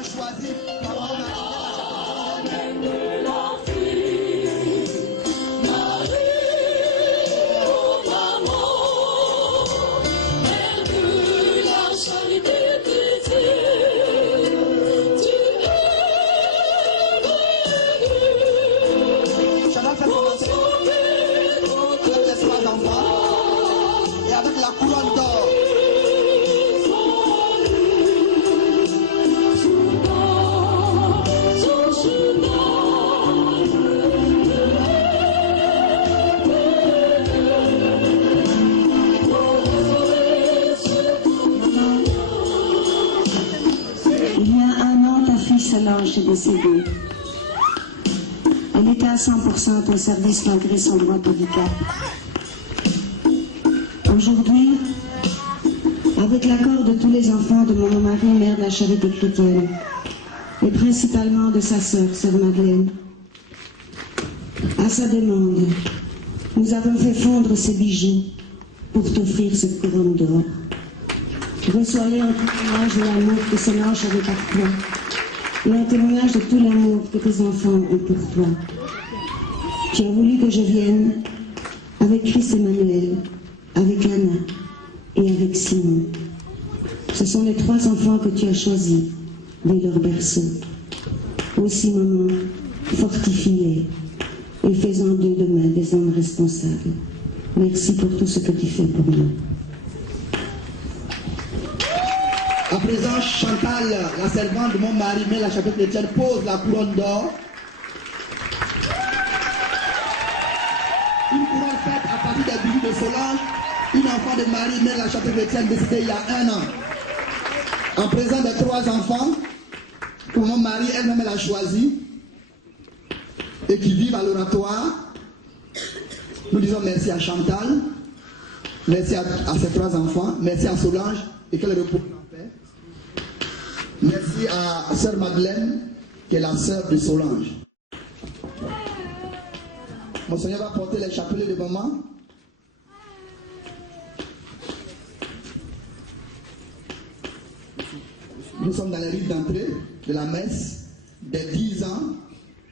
enfants choisis par Marie-Mère la Solange est décédée. Elle était à 100% au service malgré son droit de handicap. Aujourd'hui, avec l'accord de tous les enfants de mon mari, mère de la Charité chrétienne, et principalement de sa sœur Madeleine, à sa demande, nous avons fait fondre ces bijoux pour t'offrir cette couronne d'or. Reçois-les en témoignage de l'amour que Solange avait par toi, et un témoignage de tout l'amour que tes enfants ont pour toi. Tu as voulu que je vienne avec Christ Emmanuel, avec Anna et avec Simon. Ce sont les 3 enfants que tu as choisis dès leur berceau. Aussi, maman, fortifie-les et fais-en d'eux demain des hommes responsables. Merci pour tout ce que tu fais pour nous. À présent, Chantal, la servante de mon mari, Mère la Charité chrétienne, pose la couronne d'or. Une couronne faite à partir des bijoux de Solange, une enfant de Marie, Mère la Charité chrétienne, décédée il y a 1 an. En présence des 3 enfants, que mon mari elle-même a choisi, et qui vivent à l'oratoire, nous disons merci à Chantal, merci à ces 3 enfants, merci à Solange, et qu'elle repose. Merci à sœur Madeleine, qui est la sœur de Solange. Monseigneur va porter les chapelets de maman. Nous sommes dans les rites d'entrée de la messe des 10 ans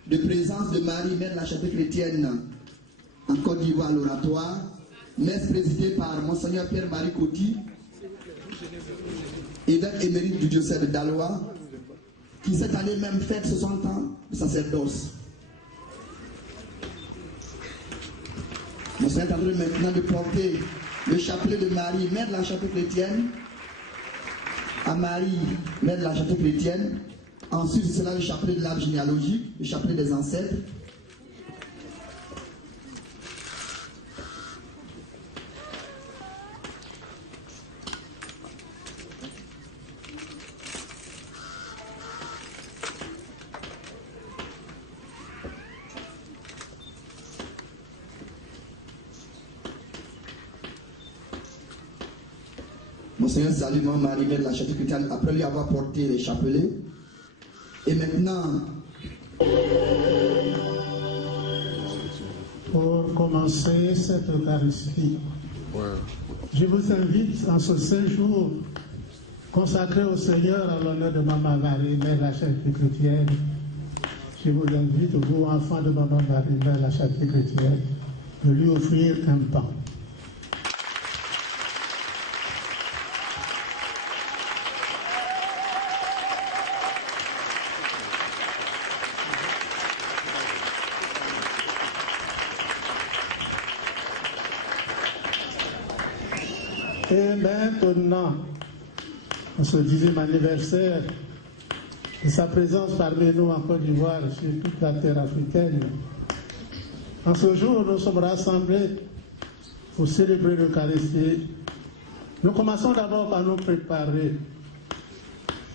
de présence de Marie, Mère de la Charité chrétienne en Côte d'Ivoire à l'oratoire. Messe présidée par Monseigneur Pierre-Marie Coty, évêque émérite du diocèse de Daloa, qui cette année même fête 60 ans de sacerdoce. Monseigneur est en train maintenant de porter le chapelet de Marie, Mère de la Charité chrétienne, à Marie, Mère de la Charité chrétienne. Ensuite, c'est là le chapelet de l'arbre généalogique, le chapelet des ancêtres. Monseigneur salue mon mari, Mère de la Charité chrétienne, après lui avoir porté les chapelets. Et maintenant, pour commencer cette Eucharistie, je vous invite en ce séjour consacré au Seigneur à l'honneur de Maman Marie, Mère de la Charité chrétienne. Je vous invite, vous, enfants de Maman Marie, Mère de la Charité chrétienne, de lui offrir un pain. Et maintenant, en ce 10e anniversaire de sa présence parmi nous en Côte d'Ivoire et sur toute la terre africaine, en ce jour, nous sommes rassemblés pour célébrer l'Eucharistie. Nous commençons d'abord par nous préparer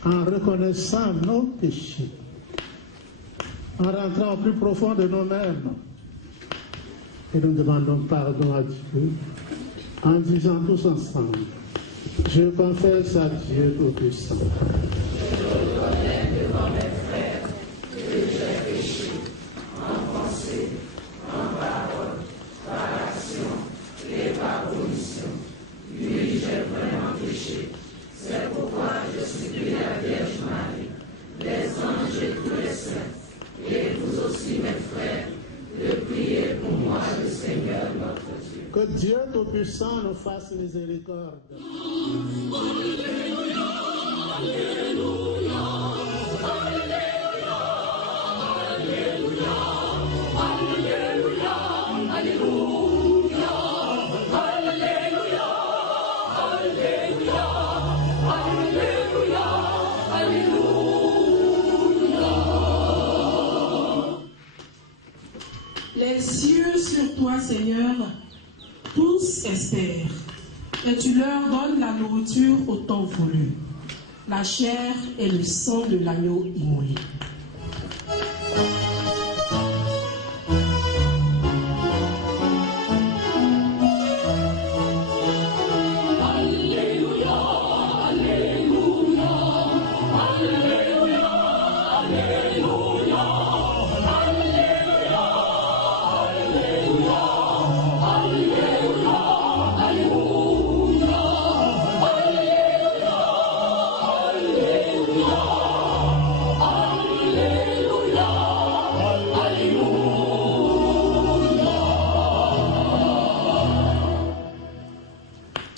en reconnaissant nos péchés, en rentrant au plus profond de nous-mêmes, et nous demandons pardon à Dieu, en disant tous ensemble, je confesse à Dieu Tout-Puissant. Je reconnais devant mes frères que j'ai péché en pensée, en parole, par action et par omission. Oui, j'ai vraiment péché. C'est pourquoi je supplie la Vierge Marie, Tout-Puissant nous fasse miséricorde. Alléluia, Alléluia, Alléluia, Alléluia, Alléluia, Alléluia, Alléluia, Alléluia, Alléluia, Alléluia. Les yeux sur toi, Seigneur, tous espèrent, et tu leur donnes la nourriture au temps voulu, la chair et le sang de l'agneau immolé.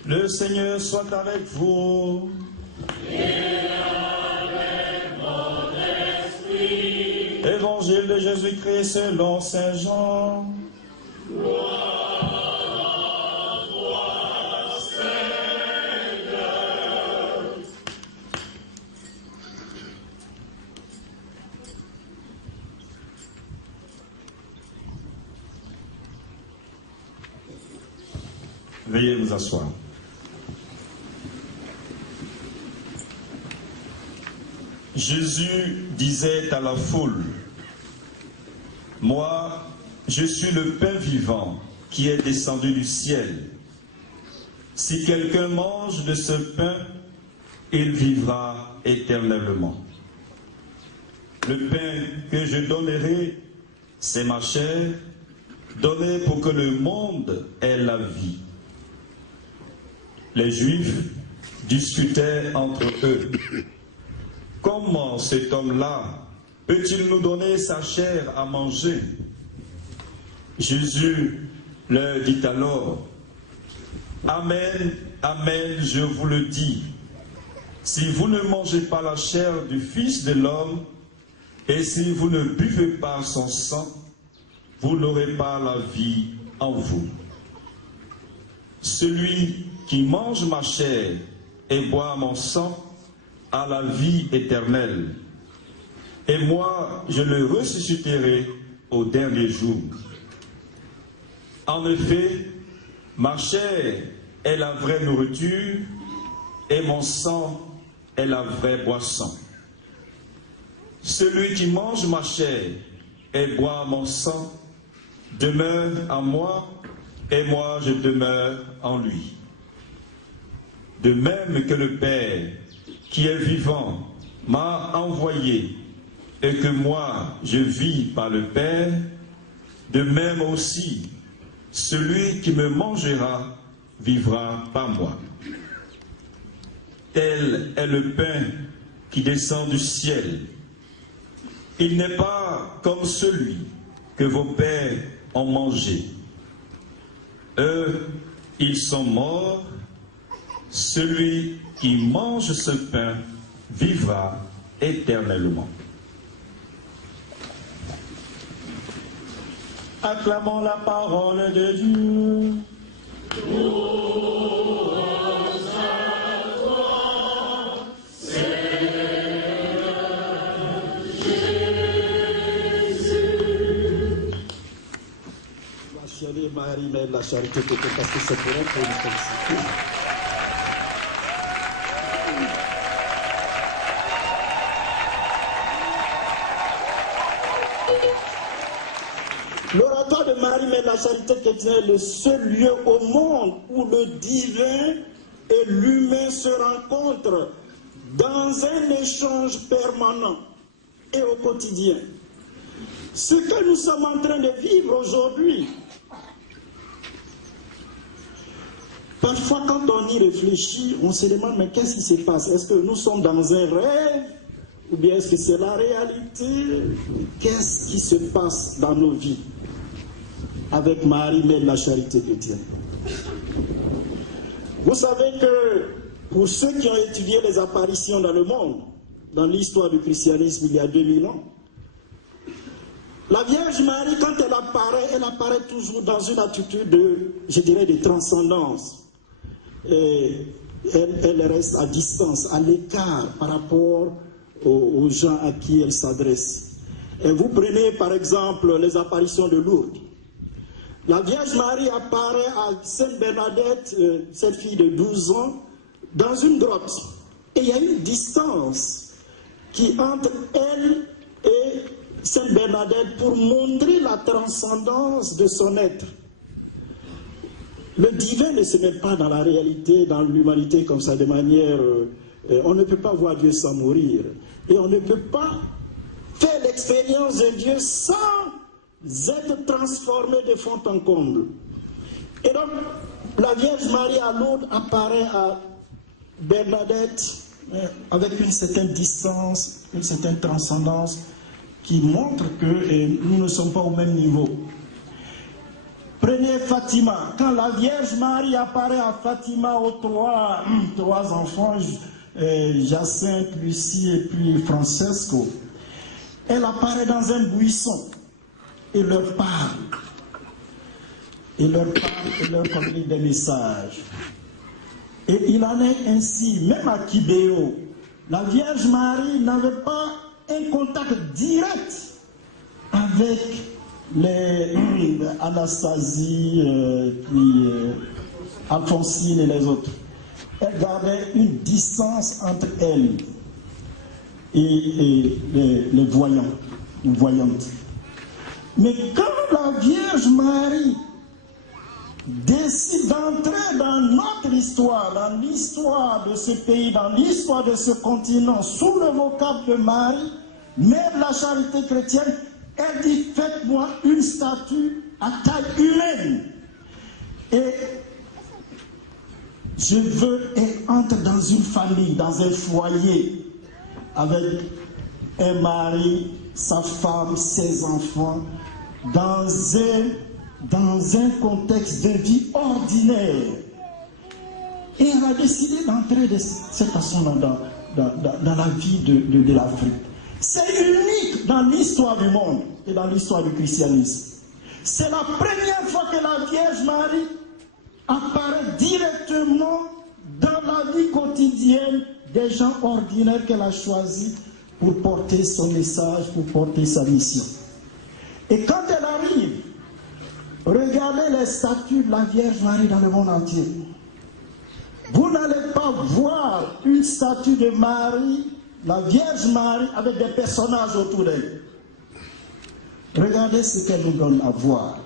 Le Seigneur soit avec vous. Et avec votre esprit. Évangile de Jésus-Christ selon Saint Jean. Gloire à toi, Seigneur. Veuillez vous asseoir. Jésus disait à la foule, « Moi, je suis le pain vivant qui est descendu du ciel. Si quelqu'un mange de ce pain, il vivra éternellement. Le pain que je donnerai, c'est ma chair, donnée pour que le monde ait la vie. » Les Juifs discutaient entre eux. Comment cet homme-là peut-il nous donner sa chair à manger? Jésus leur dit alors, Amen, Amen, je vous le dis, si vous ne mangez pas la chair du Fils de l'homme, et si vous ne buvez pas son sang, vous n'aurez pas la vie en vous. Celui qui mange ma chair et boit mon sang à la vie éternelle, et moi je le ressusciterai au dernier jour. En effet, ma chair est la vraie nourriture et mon sang est la vraie boisson. Celui qui mange ma chair et boit mon sang demeure en moi et moi je demeure en lui. De même que le Père qui est vivant m'a envoyé et que moi je vis par le Père, de même aussi celui qui me mangera vivra par moi. Tel est le pain qui descend du ciel. Il n'est pas comme celui que vos pères ont mangé. Eux, ils sont morts. Celui qui mange ce pain vivra éternellement. Acclamons la parole de Dieu. Marie, mais la charité peut-être parce que c'est pour elle qu'on nous félicite. L'oratoire de Marie, mais la charité chrétienne est le seul lieu au monde où le divin et l'humain se rencontrent dans un échange permanent et au quotidien. Ce que nous sommes en train de vivre aujourd'hui, parfois quand on y réfléchit, on se demande mais qu'est-ce qui se passe? Est-ce que nous sommes dans un rêve? Ou bien est-ce que c'est la réalité? Qu'est-ce qui se passe dans nos vies avec Marie, Mère de la Charité chrétienne? Vous savez que pour ceux qui ont étudié les apparitions dans le monde, dans l'histoire du christianisme il y a 2000 ans, la Vierge Marie, quand elle apparaît toujours dans une attitude de, je dirais, de transcendance. Et elle reste à distance, à l'écart par rapport aux gens à qui elle s'adresse. Et vous prenez par exemple les apparitions de Lourdes. La Vierge Marie apparaît à Sainte Bernadette, cette fille de 12 ans, dans une grotte. Et il y a une distance qui entre elle et Sainte Bernadette pour montrer la transcendance de son être. Le divin ne se met pas dans la réalité, dans l'humanité comme ça, de manière... on ne peut pas voir Dieu sans mourir. Et on ne peut pas faire l'expérience de Dieu sans être transformé de fond en comble. Et donc, la Vierge Marie à Lourdes apparaît à Bernadette avec une certaine distance, une certaine transcendance qui montre que nous ne sommes pas au même niveau. Prenez Fatima. Quand la Vierge Marie apparaît à Fatima aux trois enfants, Jacinthe, Lucie et puis Francesco, elle apparaît dans un buisson et leur parle. Et leur communique des messages. Et il en est ainsi, même à Kibéo, la Vierge Marie n'avait pas un contact direct avec les Anastasie, puis Alphonsine et les autres. Elle gardait une distance entre elle et les voyants, ou voyantes. Mais quand la Vierge Marie décide d'entrer dans notre histoire, dans l'histoire de ce pays, dans l'histoire de ce continent, sous le vocable de Marie, mère de la charité chrétienne, elle dit, faites-moi une statue à taille humaine. Et je veux entrer dans une famille, dans un foyer, avec un mari, sa femme, ses enfants, dans un contexte de vie ordinaire. Et elle a décidé d'entrer de cette façon dans la vie de l'Afrique. C'est unique dans l'histoire du monde et dans l'histoire du christianisme. C'est la première fois que la Vierge Marie apparaît directement dans la vie quotidienne des gens ordinaires qu'elle a choisis pour porter son message, pour porter sa mission. Et quand elle arrive, regardez les statues de la Vierge Marie dans le monde entier. Vous n'allez pas voir une statue de Marie, la Vierge Marie, avec des personnages autour d'elle. Regardez ce qu'elle nous donne à voir.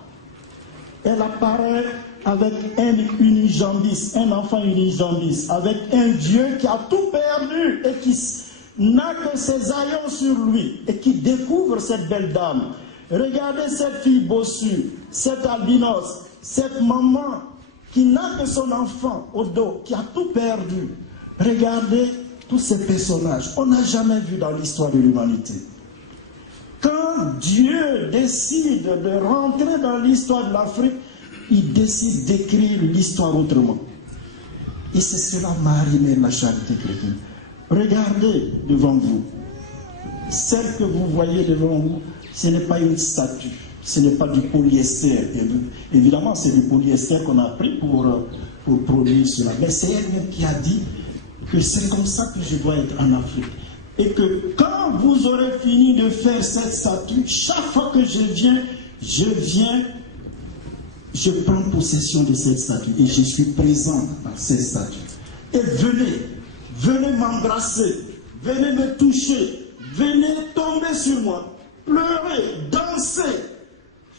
Elle apparaît avec un unijambiste, un enfant unijambiste, avec un Dieu qui a tout perdu et qui n'a que ses haillons sur lui et qui découvre cette belle dame. Regardez cette fille bossue, cette albinos, cette maman qui n'a que son enfant au dos, qui a tout perdu. Regardez tous ces personnages. On n'a jamais vu dans l'histoire de l'humanité. Quand Dieu décide de rentrer dans l'histoire de l'Afrique, il décide d'écrire l'histoire autrement. Et c'est cela Marie, mère de la charité chrétienne. Regardez devant vous. Celle que vous voyez devant vous, ce n'est pas une statue, ce n'est pas du polyester. Évidemment, c'est du polyester qu'on a pris pour produire cela. Mais c'est elle-même qui a dit que c'est comme ça que je dois être en Afrique. Et que quand vous aurez fini de faire cette statue, chaque fois que je viens, je prends possession de cette statue et je suis présent dans cette statue. Et venez m'embrasser, venez me toucher, venez tomber sur moi, pleurer, danser,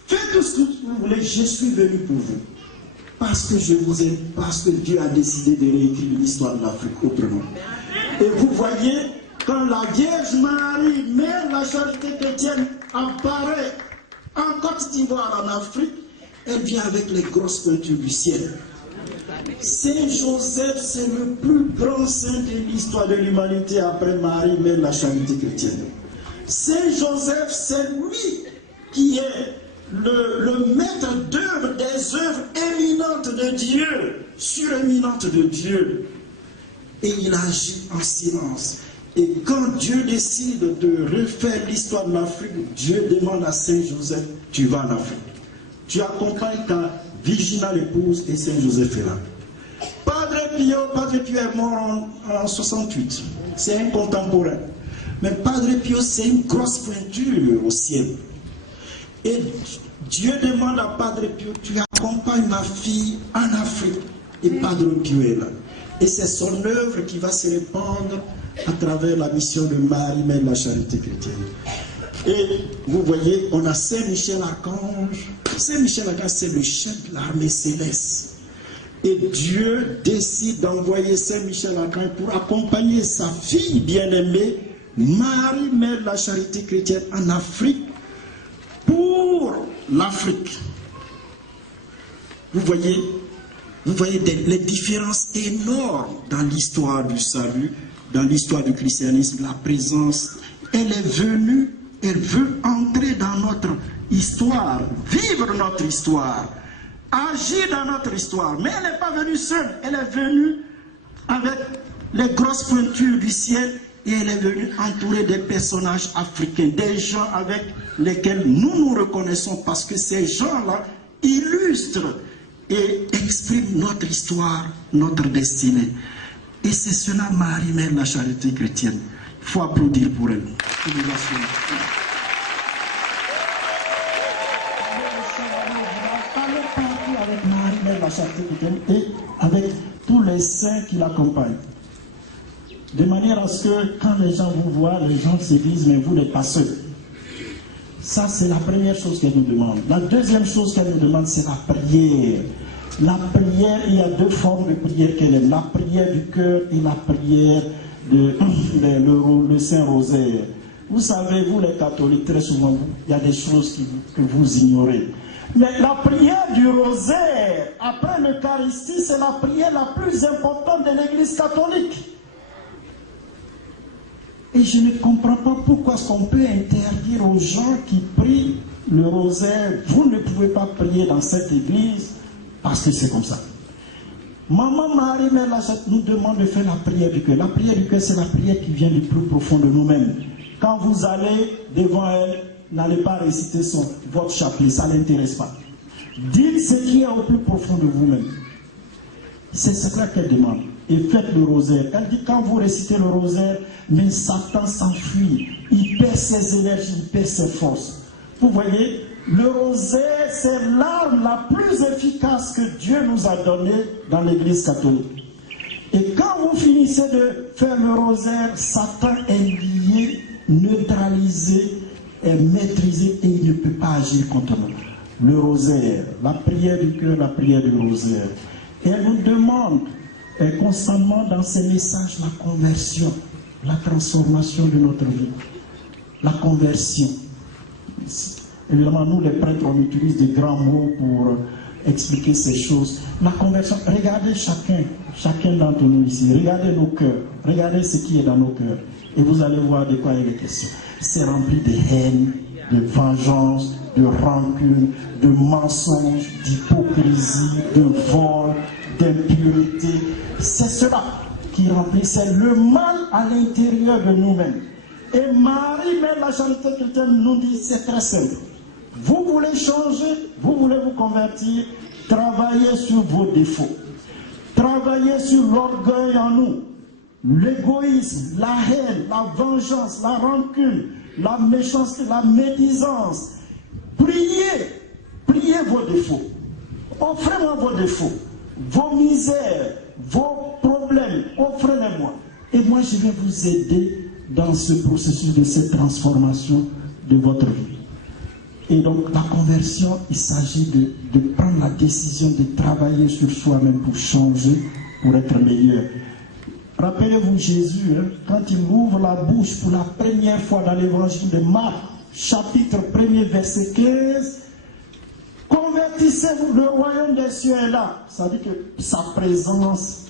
faites tout ce que vous voulez, je suis venu pour vous. Parce que je vous aime, parce que Dieu a décidé de réécrire l'histoire de l'Afrique autrement. Et vous voyez, quand la Vierge Marie, mère de la charité chrétienne, apparaît en Côte d'Ivoire, en Afrique, elle vient avec les grosses peintures du ciel. Saint Joseph, c'est le plus grand saint de l'histoire de l'humanité après Marie, mère de la charité chrétienne. Saint Joseph, c'est lui qui est le maître d'œuvre des œuvres éminentes de Dieu, suréminentes de Dieu. Et il agit en silence. Et quand Dieu décide de refaire l'histoire de l'Afrique, Dieu demande à Saint Joseph, tu vas en Afrique. Tu accompagnes ta virginale épouse et Saint Joseph est là. Padre Pio est mort en 68. C'est un contemporain. Mais Padre Pio, c'est une grosse pointure au ciel. Et Dieu demande à Padre Pio, tu accompagnes ma fille en Afrique. Et Padre Pio est là. Et c'est son œuvre qui va se répandre à travers la mission de Marie-Mère de la Charité chrétienne. Et vous voyez, on a Saint Michel Archange. Saint Michel Archange, c'est le chef de l'armée céleste. Et Dieu décide d'envoyer Saint Michel Archange pour accompagner sa fille bien-aimée, Marie-Mère de la Charité chrétienne en Afrique, pour l'Afrique. Vous voyez les différences énormes dans l'histoire du salut, dans l'histoire du christianisme. La présence, elle est venue, elle veut entrer dans notre histoire, vivre notre histoire, agir dans notre histoire. Mais elle n'est pas venue seule, elle est venue avec les grosses pointures du ciel et elle est venue entourée des personnages africains, des gens avec lesquels nous nous reconnaissons parce que ces gens-là illustrent et expriment notre histoire, notre destinée. Et c'est cela Marie-Mère de la Charité chrétienne. Il faut applaudir pour elle. Avec Marie-Mère de la Charité chrétienne et avec tous les saints qui l'accompagnent. De manière à ce que quand les gens vous voient, les gens se disent, mais vous n'êtes pas seuls. Ça, c'est la première chose qu'elle nous demande. La deuxième chose qu'elle nous demande, c'est la prière. La prière, il y a deux formes de prière qu'elle aime. La prière du cœur et la prière le Saint-Rosaire. Vous savez, vous les catholiques, très souvent, il y a des choses que vous ignorez. Mais la prière du rosaire, après l'Eucharistie, c'est la prière la plus importante de l'Église catholique. Et je ne comprends pas pourquoi est-ce qu'on peut interdire aux gens qui prient le rosaire. Vous ne pouvez pas prier dans cette église parce que c'est comme ça. Maman Marie-Mère nous demande de faire la prière du cœur. La prière du cœur, c'est la prière qui vient du plus profond de nous-mêmes. Quand vous allez devant elle, n'allez pas réciter votre chapelet, ça ne l'intéresse pas. Dites ce qui est au plus profond de vous-même. C'est ce qu'elle demande. Et faites le rosaire. Elle dit quand vous récitez le rosaire, mais Satan s'enfuit. Il perd ses énergies, il perd ses forces. Vous voyez, le rosaire, c'est l'arme la plus efficace que Dieu nous a donnée dans l'Église catholique. Et quand vous finissez de faire le rosaire, Satan est lié, neutralisé, est maîtrisé et il ne peut pas agir contre nous. Le rosaire, la prière du cœur, la prière du rosaire. Et elle nous demande constamment dans ces messages la conversion, la transformation de notre vie. La conversion. Évidemment, nous les prêtres, on utilise des grands mots pour expliquer ces choses. La conversion, regardez chacun d'entre nous ici, regardez nos cœurs, regardez ce qui est dans nos cœurs. Et vous allez voir de quoi il est question. C'est rempli de haine, de vengeance, de rancune, de mensonges, d'hypocrisie, de vol, d'impureté. C'est cela qui remplit, c'est le mal à l'intérieur de nous-mêmes. Et Marie-Mère de la Charité chrétienne nous dit, c'est très simple. Vous voulez changer, vous voulez vous convertir, travaillez sur vos défauts. Travaillez sur l'orgueil en nous, l'égoïsme, la haine, la vengeance, la rancune, la méchanceté, la médisance. Priez vos défauts. Offrez-moi vos défauts, vos misères, vos problèmes, offrez-les-moi. Et moi, je vais vous aider dans ce processus de cette transformation de votre vie. Et donc, la conversion, il s'agit de prendre la décision de travailler sur soi-même pour changer, pour être meilleur. Rappelez-vous Jésus, quand il ouvre la bouche pour la première fois dans l'évangile de Marc, chapitre 1er, verset 15, convertissez-vous, le royaume des cieux est là. Ça veut dire que sa présence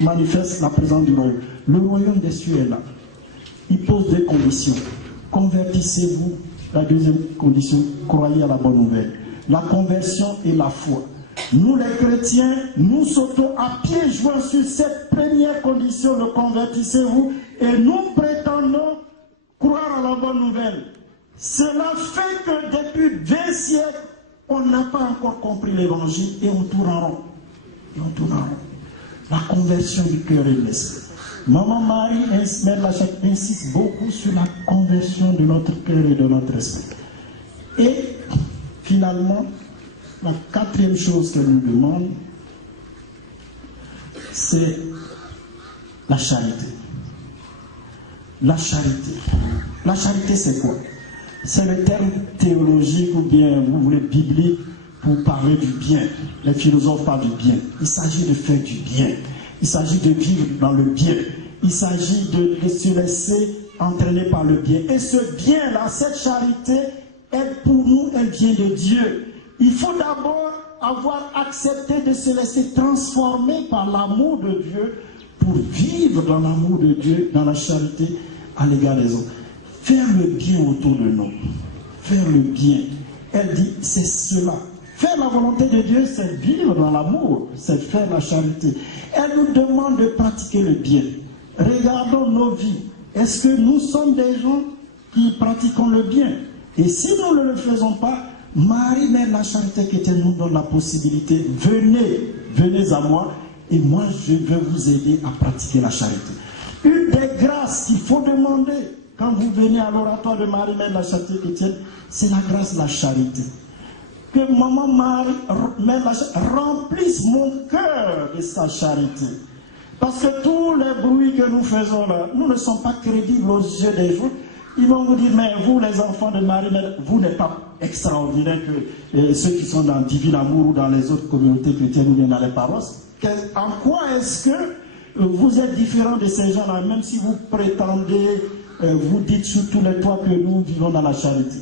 manifeste la présence du royaume. Le royaume des cieux est là. Il pose deux conditions. Convertissez-vous La deuxième condition, croyez à la bonne nouvelle. La conversion et la foi. Nous les chrétiens, nous sautons à pieds joints sur cette première condition, le convertissez-vous, et nous prétendons croire à la bonne nouvelle. Cela fait que depuis 20 siècles, on n'a pas encore compris l'évangile et on tourne en rond. La conversion du cœur et de l'esprit. Maman Marie insiste beaucoup sur la conversion de notre cœur et de notre esprit. Et finalement, la quatrième chose qu'elle nous demande, c'est la charité. La charité. La charité, c'est quoi? C'est le terme théologique ou bien, vous voulez, biblique pour parler du bien. Les philosophes parlent du bien. Il s'agit de faire du bien. Il s'agit de vivre dans le bien. Il s'agit de se laisser entraîner par le bien. Et ce bien-là, cette charité, elle, pour nous, elle vient de Dieu. Il faut d'abord avoir accepté de se laisser transformer par l'amour de Dieu pour vivre dans l'amour de Dieu, dans la charité à l'égard des autres. Faire le bien autour de nous. Faire le bien. Elle dit, c'est cela. Faire la volonté de Dieu, c'est vivre dans l'amour, c'est faire la charité. Elle nous demande de pratiquer le bien. Regardons nos vies. Est-ce que nous sommes des gens qui pratiquons le bien? Et si nous ne le faisons pas, Marie, Mère de la Charité chrétienne, nous donne la possibilité. Venez à moi et moi je vais vous aider à pratiquer la charité. Une des grâces qu'il faut demander quand vous venez à l'oratoire de Marie, Mère de la Charité chrétienne, c'est la grâce de la charité. Que Maman Marie, Mère de la Charité, remplisse mon cœur de sa charité. Parce que tous les bruits que nous faisons là, nous ne sommes pas crédibles aux yeux des gens. Ils vont vous dire, mais vous les enfants de Marie, vous n'êtes pas extraordinaires que ceux qui sont dans Divin Amour ou dans les autres communautés chrétiennes ou bien dans les paroisses. En quoi est-ce que vous êtes différents de ces gens-là, même si vous prétendez, vous dites sur tous les toits que nous vivons dans la charité?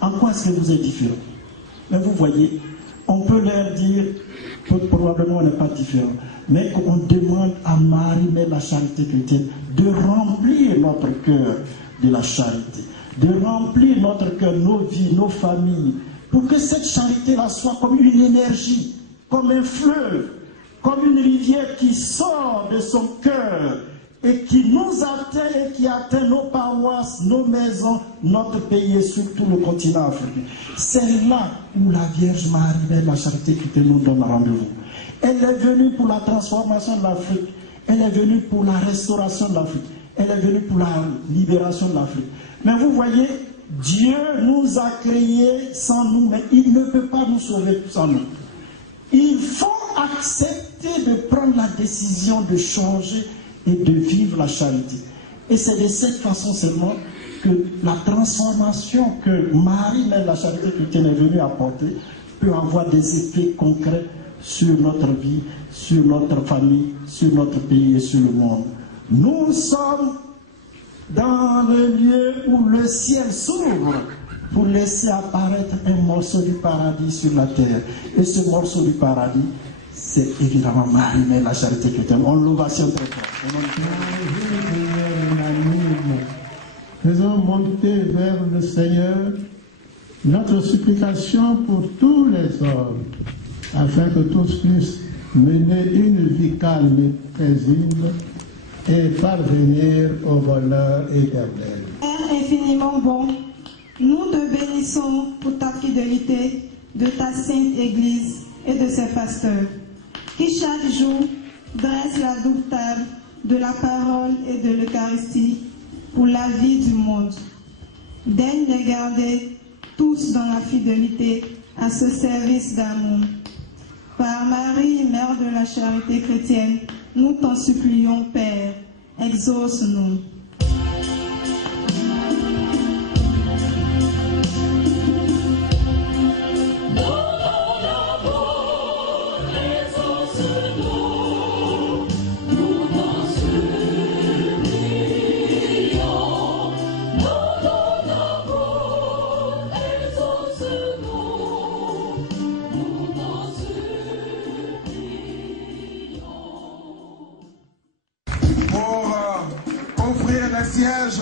En quoi est-ce que vous êtes différents? Mais vous voyez, on peut leur dire, probablement on n'est pas différents, mais on demande à Marie, Mère de la Charité chrétienne, de remplir notre cœur de la charité, de remplir notre cœur, nos vies, nos familles, pour que cette charité-là soit comme une énergie, comme un fleuve, comme une rivière qui sort de son cœur et qui nous atteint et qui atteint nos paroisses, nos maisons, notre pays et surtout le continent africain. C'est là où la Vierge Marie, Mère de la Charité chrétienne, nous donne rendez-vous. Elle est venue pour la transformation de l'Afrique, elle est venue pour la restauration de l'Afrique. Elle est venue pour la libération de l'Afrique. Mais vous voyez, Dieu nous a créés sans nous, mais il ne peut pas nous sauver sans nous. Il faut accepter de prendre la décision de changer et de vivre la charité. Et c'est de cette façon seulement que la transformation que Marie, Mère de la Charité chrétienne, est venue apporter peut avoir des effets concrets sur notre vie, sur notre famille, sur notre pays et sur le monde. Nous sommes dans le lieu où le ciel s'ouvre pour laisser apparaître un morceau du paradis sur la terre. Et ce morceau du paradis, c'est évidemment Marie, Mère de la Charité chrétienne. On l'ovationne très fort. Faisons monter vers le Seigneur notre supplication pour tous les hommes, afin que tous puissent mener une vie calme et paisible et parvenir au bonheur éternel. Père infiniment bon, nous te bénissons pour ta fidélité de ta sainte Église et de ses pasteurs, qui chaque jour dressent la double table de la parole et de l'Eucharistie pour la vie du monde. Daigne les garder tous dans la fidélité à ce service d'amour. Par Marie, Mère de la Charité chrétienne, nous t'en supplions, Père, exauce-nous. Siège.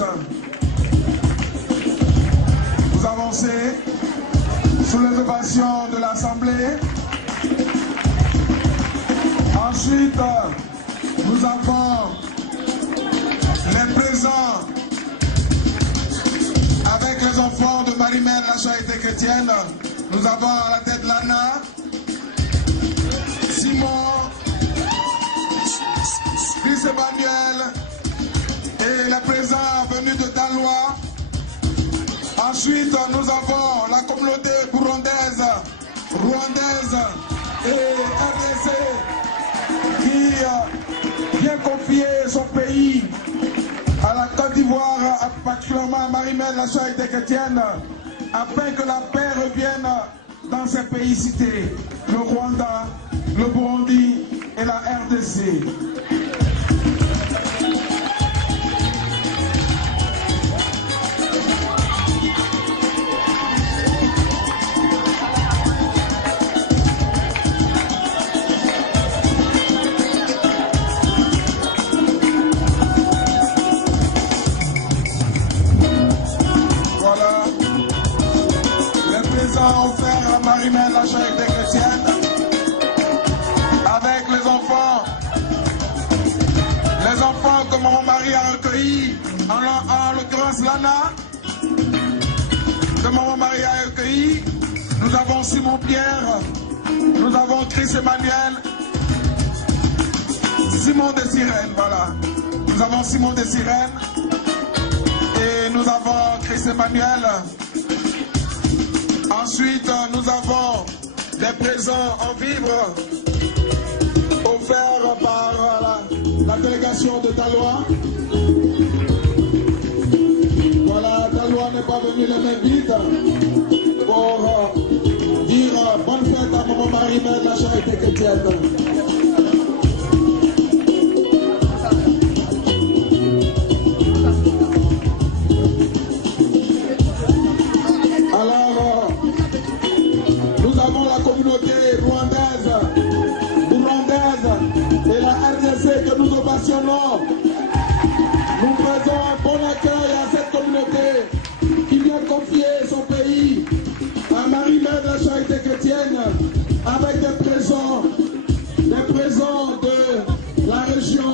Vous avancez sous les ovations de l'Assemblée. Ensuite, nous avons les présents avec les enfants de Marie-Mère la Charité chrétienne. Nous avons à la tête Lana, Simon, Chris Emmanuel et les présents venus de Dalois. Ensuite, nous avons la communauté burundaise, rwandaise et RDC qui vient confier son pays à la Côte d'Ivoire, particulièrement à Marie-Mère la Charité chrétienne, afin que la paix revienne dans ces pays cités, le Rwanda, le Burundi et la RDC. Offert à Marie-Mère la Charité chrétienne avec les enfants que mon mari a recueillis, en l'occurrence Lana, que mon mari a recueilli. Nous avons Simon Pierre, nous avons Chris Emmanuel, Simon des Sirènes, voilà. Nous avons Simon des Sirènes et nous avons Chris Emmanuel. Ensuite, nous avons des présents en vivre offerts par la délégation de Dalois. Voilà, Dalois n'est pas venu les mains vides pour dire bonne fête à maman Marie-Mère la Charité chrétienne. Nous faisons un bon accueil à cette communauté qui vient confier son pays à Marie-Mère de la Charité chrétienne avec des présents de la région.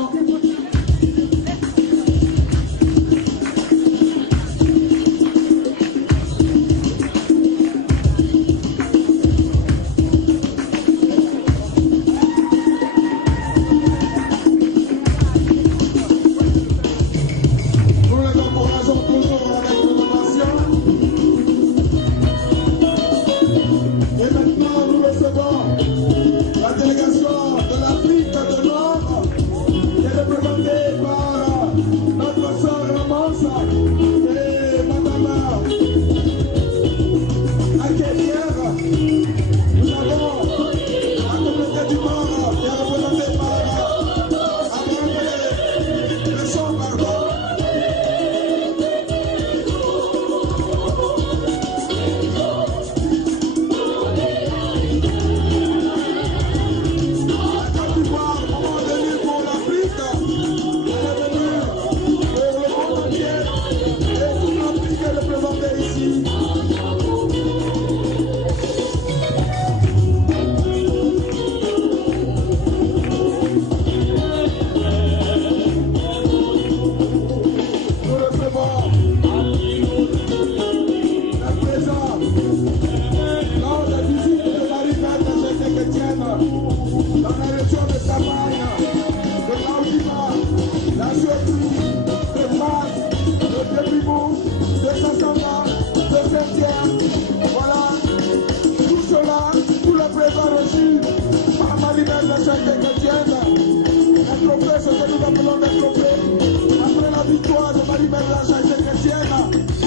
Après la victoire de Marie-Mère de la Charité chrétienne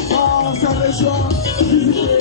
dans sa région visitée.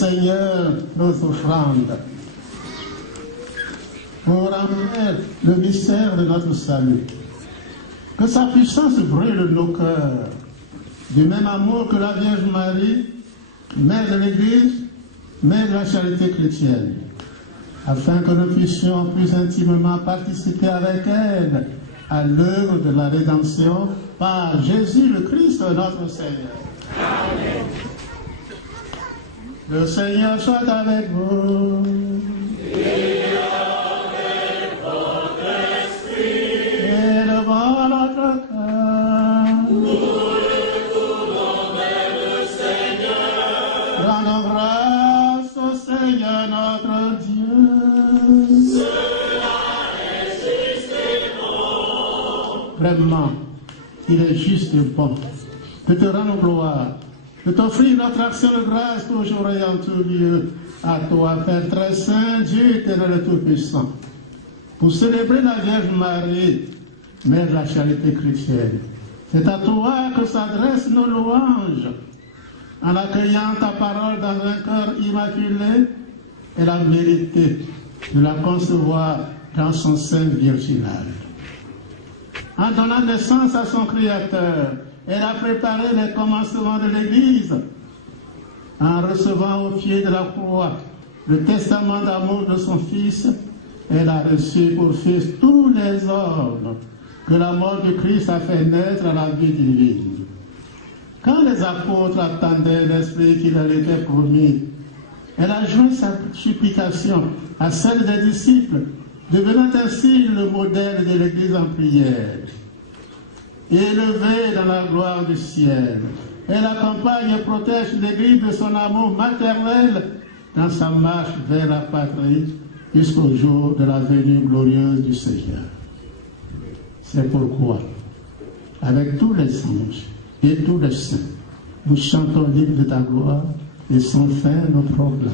Seigneur nos offrandes pour ramener le mystère de notre salut. Que sa puissance brûle nos cœurs, du même amour que la Vierge Marie, Mère de l'Église, Mère de la charité chrétienne, afin que nous puissions plus intimement participer avec elle à l'œuvre de la rédemption par Jésus le Christ notre Seigneur. Amen. Le Seigneur soit avec vous. Et avec votre esprit. Et devant notre cœur. Nous le tournons vers le Seigneur. Rendons grâce au Seigneur notre Dieu. Cela est juste et bon. Vraiment, il est juste et bon de te rendre gloire, de t'offrir notre action de grâce toujours et en tout lieu, à toi, Père très saint, Dieu éternel et tout-puissant, pour célébrer la Vierge Marie, Mère de la charité chrétienne. C'est à toi que s'adressent nos louanges, en accueillant ta parole dans un cœur immaculé et la vérité de la concevoir dans son sein virginal. En donnant naissance à son Créateur, elle a préparé les commencements de l'Église en recevant au pied de la croix le testament d'amour de son Fils. Elle a reçu pour fils tous les ordres que la mort du Christ a fait naître à la vie divine. Quand les apôtres attendaient l'Esprit qui leur était promis, elle a joint sa supplication à celle des disciples, devenant ainsi le modèle de l'Église en prière. Élevée dans la gloire du ciel, elle accompagne et protège l'Église de son amour maternel dans sa marche vers la patrie jusqu'au jour de la venue glorieuse du Seigneur. C'est pourquoi, avec tous les anges et tous les saints, nous chantons l'hymne de ta gloire et sans fin nous proclamons.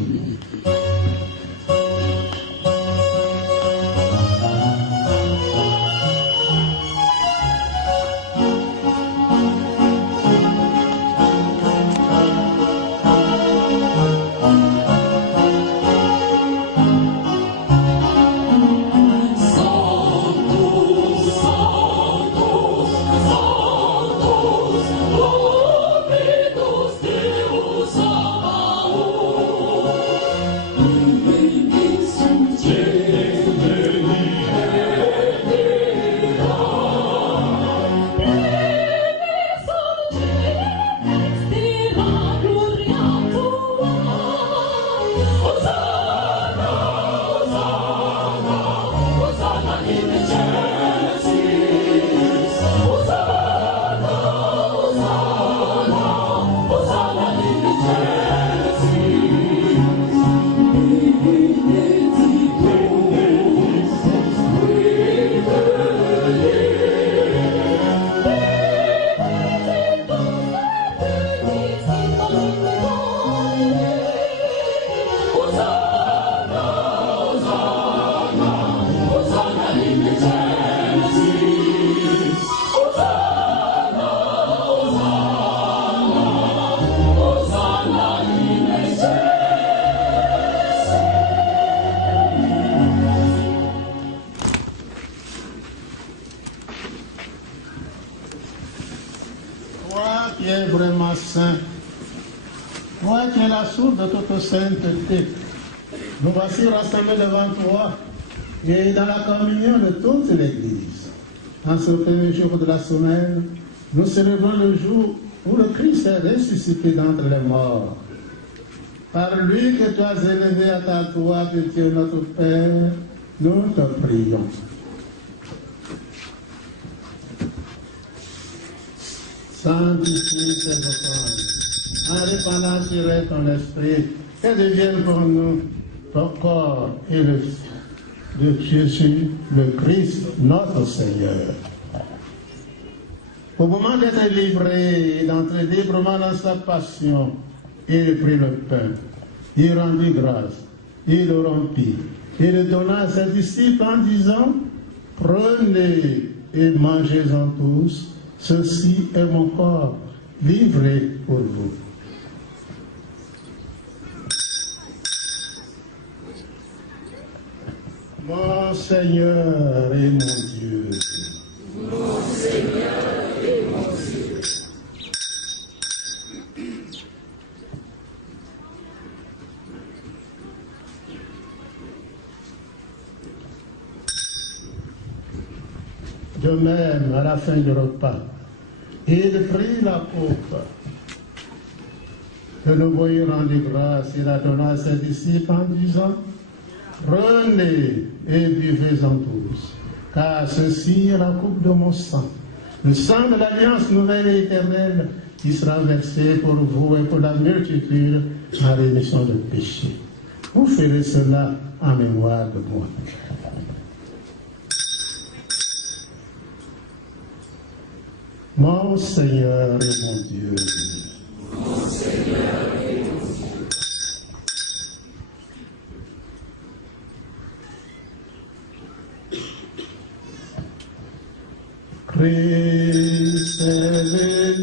Sainteté. Nous voici rassemblés devant toi et dans la communion de toute l'Église. En ce premier jour de la semaine, nous célébrons le jour où le Christ est ressuscité d'entre les morts. Par lui que tu as élevé à ta droite, Dieu notre Père, nous te prions. Sanctifie ces offrandes, en répandant sur elles ton esprit, qu'elles deviennent pour nous ton corps et le de Jésus, le Christ, notre Seigneur. Au moment d'être livré et d'entrer librement dans sa passion, il prit le pain, il rendit grâce, il le rompit, et le donna à ses disciples en disant, prenez et mangez-en tous, ceci est mon corps livré pour vous. Seigneur et mon Dieu. Mon Seigneur et mon Dieu. De même, à la fin du repas, il prit la coupe. De nouveau, il rendit grâce et la donna à ses disciples en disant, prenez et buvez-en tous, car ceci est la coupe de mon sang, le sang de l'alliance nouvelle et éternelle qui sera versé pour vous et pour la multitude en rémission de péché. Vous ferez cela en mémoire de moi. Mon Seigneur et mon Dieu. Mon Seigneur et mon Dieu. Christ est venu.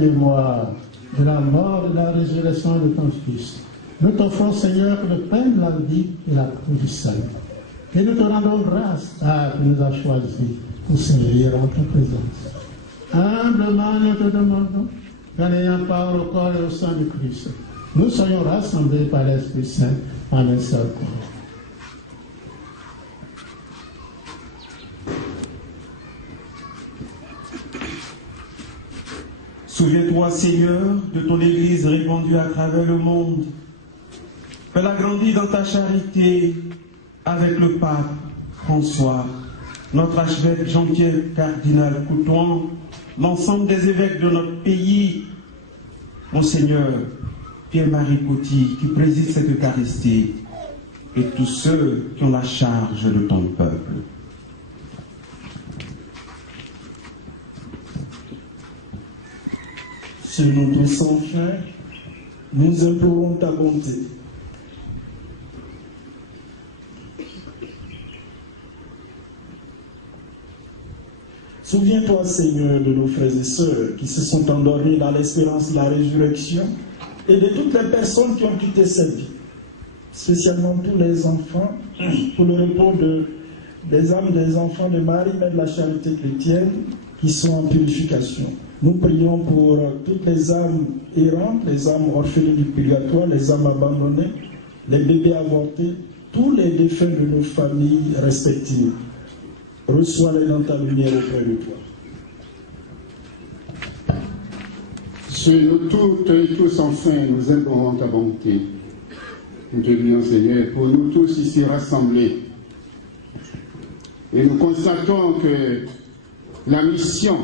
Mémoire de la mort et de la résurrection de ton Fils. Nous t'offrons, Seigneur, le pain de la vie et la croix du salut. Et nous te rendons grâce à tu nous as choisis pour servir en ta présence. Humblement, nous te demandons qu'en ayant part au corps et au sang du Christ, nous soyons rassemblés par l'Esprit Saint en un seul corps. Souviens-toi, Seigneur, de ton Église répandue à travers le monde. Fais-la grandir dans ta charité avec le pape François, notre archevêque Jean-Pierre Cardinal Couton, l'ensemble des évêques de notre pays, Monseigneur Pierre-Marie Coty, qui préside cette Eucharistie, et tous ceux qui ont la charge de ton peuple. Seigneur nous sans fin, nous implorons ta bonté. Souviens-toi, Seigneur, de nos frères et sœurs qui se sont endormis dans l'espérance de la résurrection et de toutes les personnes qui ont quitté cette vie, spécialement tous les enfants, pour le repos des âmes des enfants de Marie, Mère de la Charité chrétienne, qui sont en purification. Nous prions pour toutes les âmes errantes, les âmes orphelines du purgatoire, les âmes abandonnées, les bébés avortés, tous les défunts de nos familles respectives. Reçois-les dans ta lumière auprès de toi. Sur nous toutes et tous, enfin, nous implorons ta bonté. Nous te prions, Seigneur, pour nous tous ici rassemblés. Et nous constatons que la mission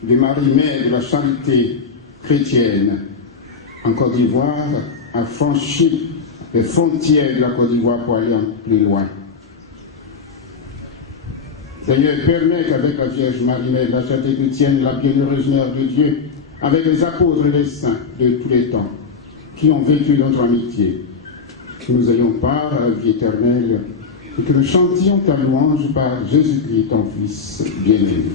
de Marie-Mère de la Charité chrétienne en Côte d'Ivoire a franchi les frontières de la Côte d'Ivoire pour aller plus loin. Seigneur, permets qu'avec la Vierge Marie-Mère de la Charité chrétienne, la bienheureuse Mère de Dieu, avec les apôtres et les saints de tous les temps, qui ont vécu notre amitié, que nous ayons part à la vie éternelle et que nous chantions ta louange par Jésus-Christ, ton Fils bien-aimé.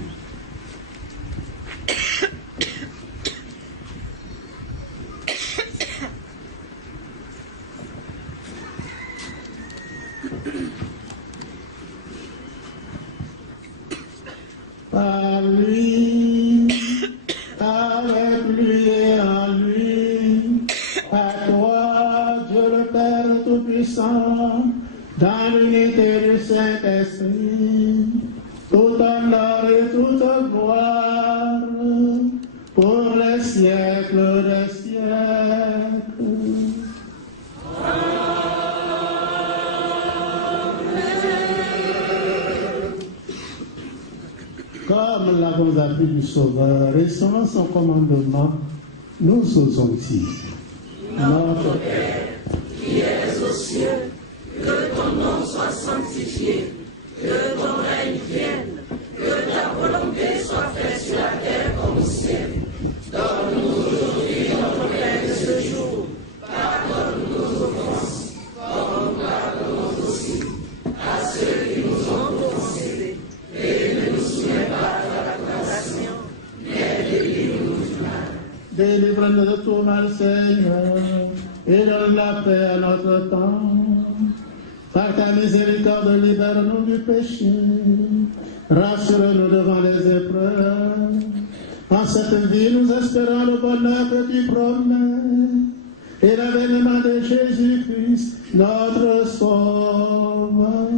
Par lui, avec lui et en lui, à toi, Dieu le Père Tout-Puissant, toute gloire pour les siècles des siècles. Comme nous l'avons appris du Sauveur et selon son commandement, nous osons dire, notre Père, qui es aux cieux, que ton nom soit sanctifié, que ton règne vienne, que ta volonté soit faite sur la terre comme au ciel. Donne-nous aujourd'hui notre pain de ce jour. Pardonne-nous nos offenses, comme nous pardonnons aussi à ceux qui nous ont offensés. Et ne nous soumets pas à la tentation, mais délivre-nous du mal. Délivre-nous de tout mal, Seigneur, et donne la paix à notre temps. Par ta miséricorde, libère-nous du péché. Rassure-nous devant les épreuves. En cette vie, nous espérons le bonheur que tu promets et l'avènement de Jésus-Christ, notre Sauveur.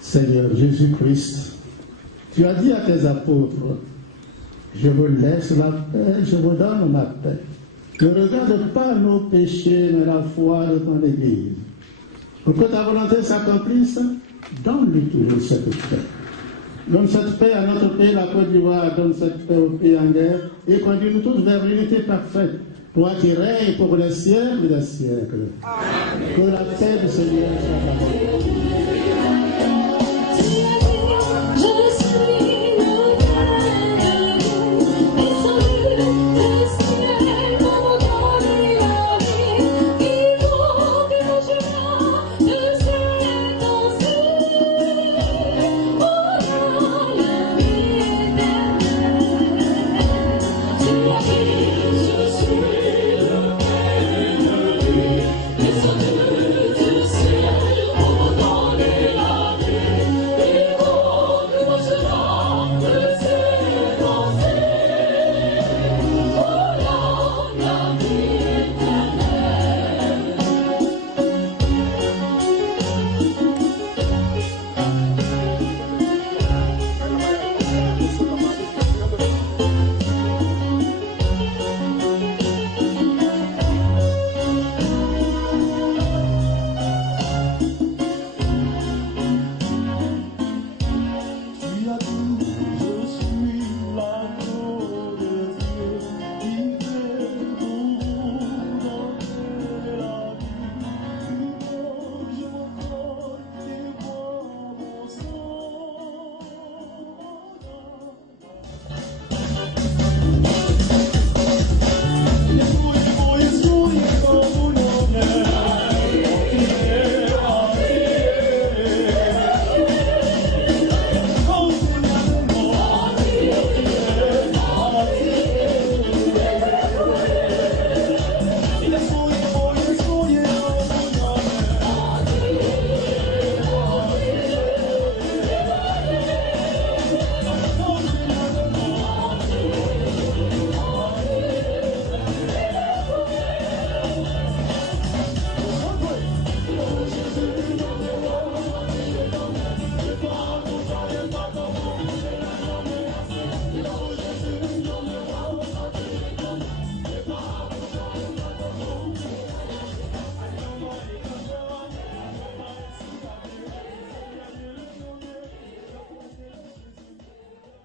Seigneur Jésus-Christ, tu as dit à tes apôtres, je vous laisse la paix, je vous donne ma paix. Ne regarde pas nos péchés, mais la foi de ton Église. Pour que ta volonté s'accomplisse, donne-lui toujours cette paix. Donne cette paix à notre pays, la Côte d'Ivoire, donne cette paix au pays en guerre, et conduis-nous tous vers l'unité parfaite, toi qui règnes pour les siècles des siècles. Amen. Que la paix du Seigneur soit avec nous.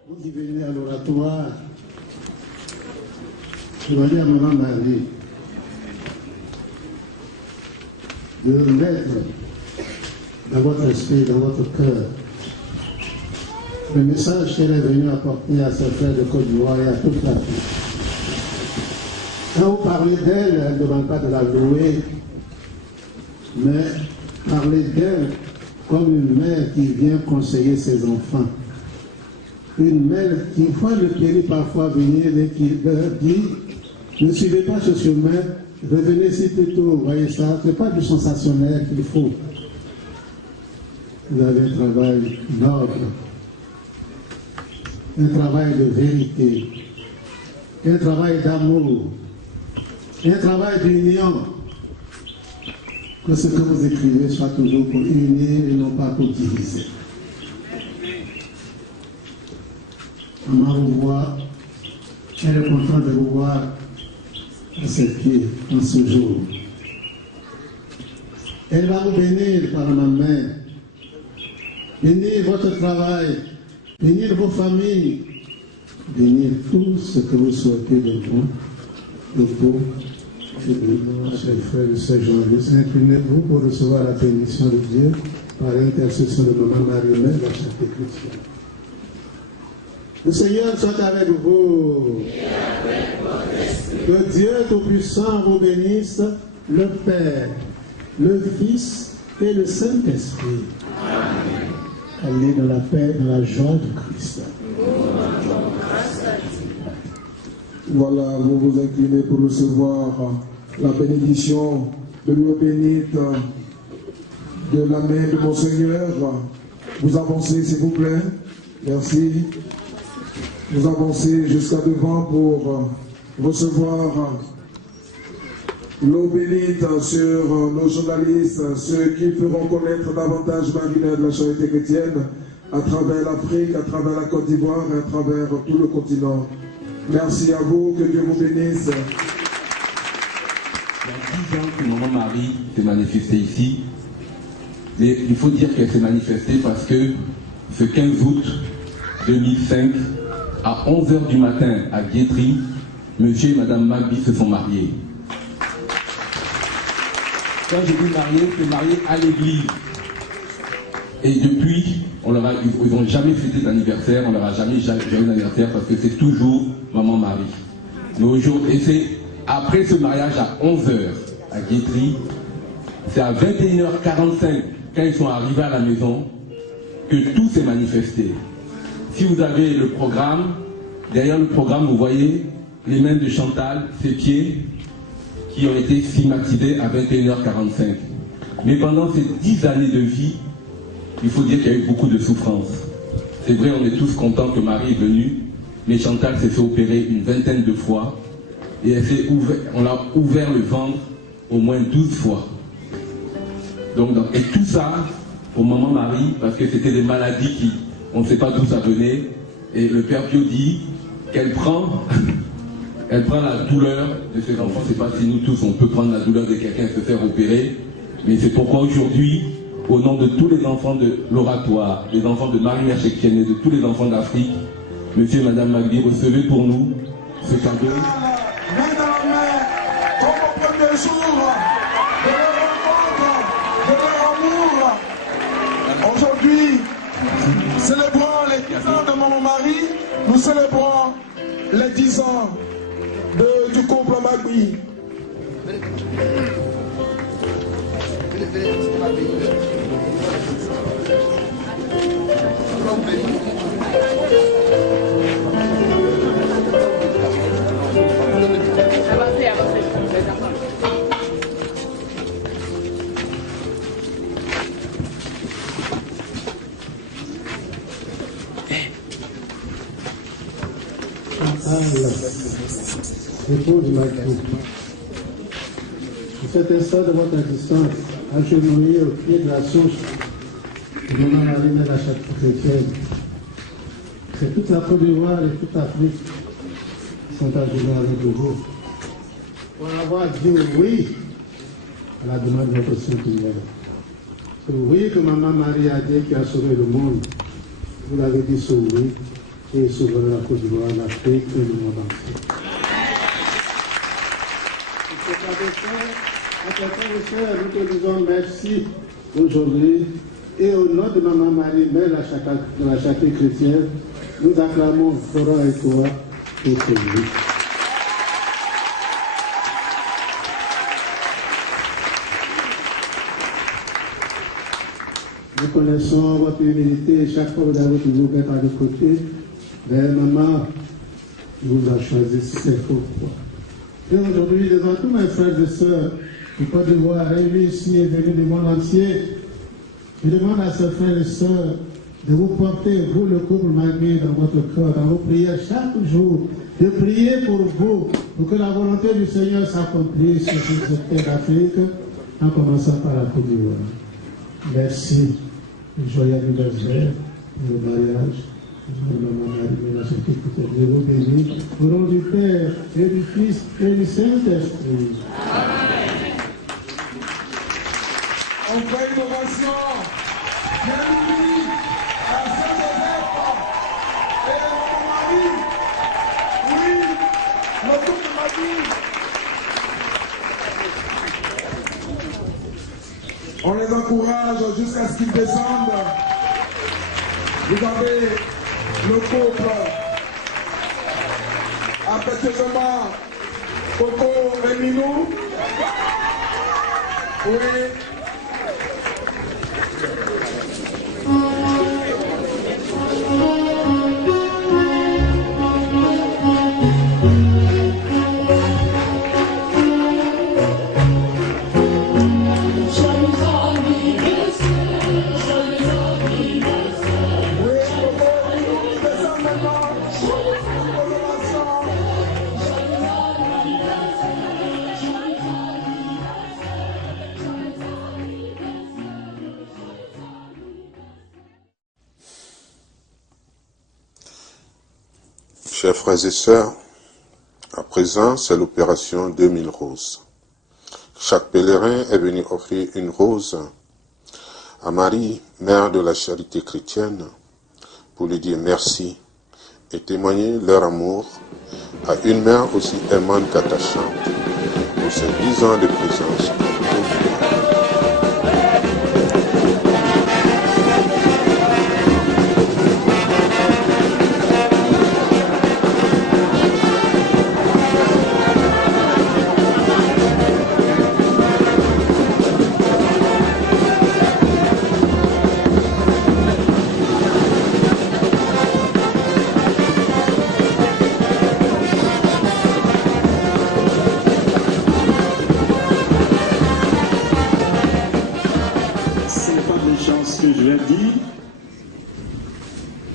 Vous qui venez à l'oratoire, je vais dire à Maman Marie de mettre dans votre esprit, dans votre cœur, le message qu'elle est venue apporter à ses frères de Côte d'Ivoire et à toute la vie. Quand vous parlez d'elle, elle ne demande pas de la louer, mais parlez d'elle comme une mère qui vient conseiller ses enfants. Une mère qui voit le péri parfois venir et qui leur dit, ne suivez pas ce chemin, revenez ici plutôt, vous voyez ça, ce n'est pas du sensationnel qu'il faut. Vous avez un travail noble, un travail de vérité, un travail d'amour, un travail d'union. Que ce que vous écrivez soit toujours pour unir et non pas pour diviser. Maman vous voit, elle est contente de vous voir à ses pieds en ce jour. Elle va vous bénir par ma main, bénir votre travail, bénir vos familles, bénir tout ce que vous souhaitez de vous, de vous et de nous, chers frères et sœurs journalistes. Inclinez-vous pour recevoir la bénédiction de Dieu par l'intercession de Maman Marie-Mère, la Charité chrétienne. Le Seigneur soit avec vous. Que Dieu Tout-Puissant vous bénisse, le Père, le Fils et le Saint-Esprit. Allez dans la paix, dans la joie de Christ. Voilà, vous vous inclinez pour recevoir la bénédiction de l'eau bénite de la main de Monseigneur. Vous avancez, s'il vous plaît. Merci. Vous avancez jusqu'à devant pour recevoir l'eau bénite sur nos journalistes, ceux qui feront connaître davantage Marie-Mère de la Charité chrétienne à travers l'Afrique, à travers la Côte d'Ivoire et à travers tout le continent. Merci à vous, que Dieu vous bénisse. Il y a 10 ans que Maman Marie s'est manifestée ici. Mais il faut dire qu'elle s'est manifestée parce que ce 15 août 2005, à 11h du matin à Guétry, monsieur et madame Magby se sont mariés. Quand je dis mariés, c'est mariés à l'église. Et depuis, ils n'ont jamais fêté d'anniversaire, on leur a jamais d'anniversaire parce que c'est toujours Maman Marie. Mais aujourd'hui, et c'est après ce mariage à 11h à Guétry, c'est à 21h45, quand ils sont arrivés à la maison, que tout s'est manifesté. Si vous avez le programme, derrière le programme, vous voyez les mains de Chantal, ses pieds, qui ont été stigmatisés à 21h45. Mais pendant ces 10 années de vie, il faut dire qu'il y a eu beaucoup de souffrance. C'est vrai, on est tous contents que Marie est venue, mais Chantal s'est fait opérer une vingtaine de fois, et on l'a ouvert le ventre au moins 12 fois. Donc, et tout ça, pour Maman Marie, parce que c'était des maladies qui, on ne sait pas d'où ça venait, et le Père Pio dit qu'elle prend la douleur de ses enfants. Je ne sais pas si nous tous, on peut prendre la douleur de quelqu'un et se faire opérer, mais c'est pourquoi aujourd'hui, au nom de tous les enfants de l'oratoire, les enfants de Marie-Mère chrétienne et de tous les enfants d'Afrique, monsieur et madame Magby, recevez pour nous ce cadeau. Main dans la main, comme au premier jour de leur rencontre, de leur amour. Aujourd'hui, célébrons les 10 ans de Maman Marie, nous célébrons les 10 ans du couple Magby. Époux de Magby, vous faites instant de votre existence, agenouillé au pied de la source de Maman Marie-Mère de la Charité chrétienne. C'est toute la Côte d'Ivoire et toute l'Afrique qui sont agenouillés avec vous pour avoir dit oui à la demande de votre Saint-Père. C'est oui que Maman Marie a dit qui a sauvé le monde. Vous l'avez dit ce oui et il sauvera la Côte d'Ivoire, l'Afrique et le monde entier. Nous te disons merci aujourd'hui et au nom de Maman Marie-Mère de la Charité chrétienne, nous acclamons Florent et toi pour ce jour. Nous connaissons votre humilité et chaque fois vous avez toujours été à nos côtés. Mais maman vous a choisi, c'est pourquoi. Et aujourd'hui, devant tous mes frères et sœurs du Côte d'Ivoire réunis ici et venus du monde entier, je demande à ces frères et sœurs de vous porter, vous le couple Magui, dans votre cœur, dans vos prières chaque jour, de prier pour vous, pour que la volonté du Seigneur s'accomplisse sur cette terre d'Afrique, en commençant par la Côte d'Ivoire. Merci. Joyeux anniversaire pour le mariage. Je vous bénis. Au nom du Père et du Fils et du Saint-Esprit. On fait une ovation. Bienvenue à Saint-Joseph et mon mari. Oui, le couple Magui. On les encourage jusqu'à ce qu'ils descendent. Vous avez le couple affectueusement Coco et Minou. Oui. Chers frères et sœurs, à présent, c'est l'opération 2000 roses. Chaque pèlerin est venu offrir une rose à Marie, mère de la charité chrétienne, pour lui dire merci et témoigner leur amour à une mère aussi aimante qu'attachante pour ses 10 ans de présence.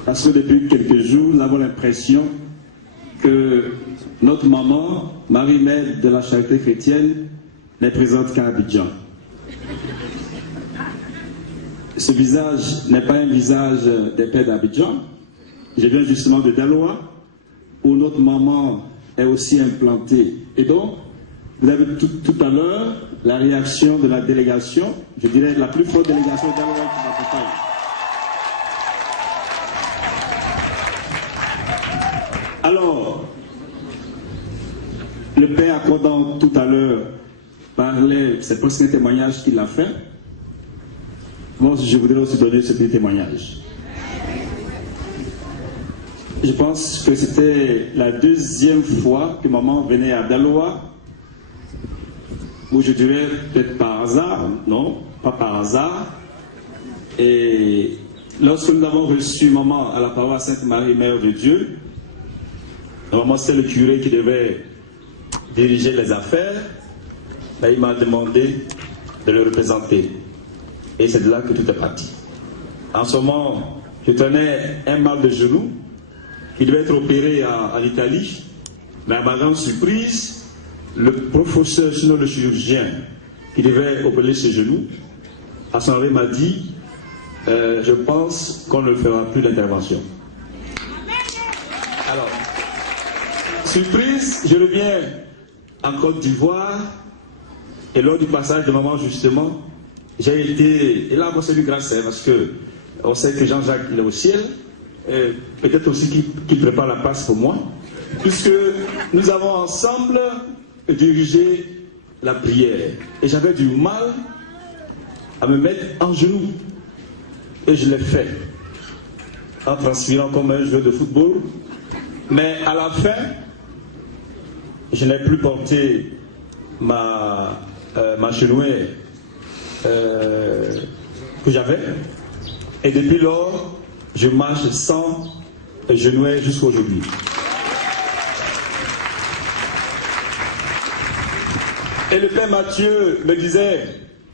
Parce que depuis quelques jours, nous avons l'impression que notre maman, Marie-Mère de la Charité chrétienne, n'est présente qu'à Abidjan. Ce visage n'est pas un visage des pères d'Abidjan. Je viens justement de Daloa, où notre maman est aussi implantée. Et donc, vous avez tout à l'heure la réaction de la délégation, je dirais la plus forte délégation de Daloa qui m'accompagne. Alors, le père accordant tout à l'heure parlait, c'est presque un témoignage qu'il a fait. Moi, je voudrais aussi donner ce petit témoignage. Je pense que c'était la deuxième fois que maman venait à Daloa, où je dirais peut-être par hasard, non, pas par hasard. Et lorsque nous avons reçu maman à la paroisse Sainte-Marie, Mère de Dieu, normalement c'est le curé qui devait diriger les affaires, là il m'a demandé de le représenter. Et c'est de là que tout est parti. En ce moment, je tenais un mal de genou qui devait être opéré en Italie, mais à ma grande surprise, le professeur, sinon le chirurgien, qui devait opérer ses genoux, à son arrivée m'a dit je pense qu'on ne fera plus d'intervention. Alors, surprise, je reviens en Côte d'Ivoire et lors du passage de maman justement, j'ai été, et là moi c'est lui grâce, parce que on sait que Jean-Jacques il est au ciel, peut-être aussi qu'il prépare la place pour moi, puisque nous avons ensemble dirigé la prière. Et j'avais du mal à me mettre en genoux. Et je l'ai fait, en transpirant comme un joueur de football. Mais à la fin, je n'ai plus porté ma chenouille que j'avais. Et depuis lors, je marche sans genouille jusqu'à aujourd'hui. Et le père Mathieu me disait,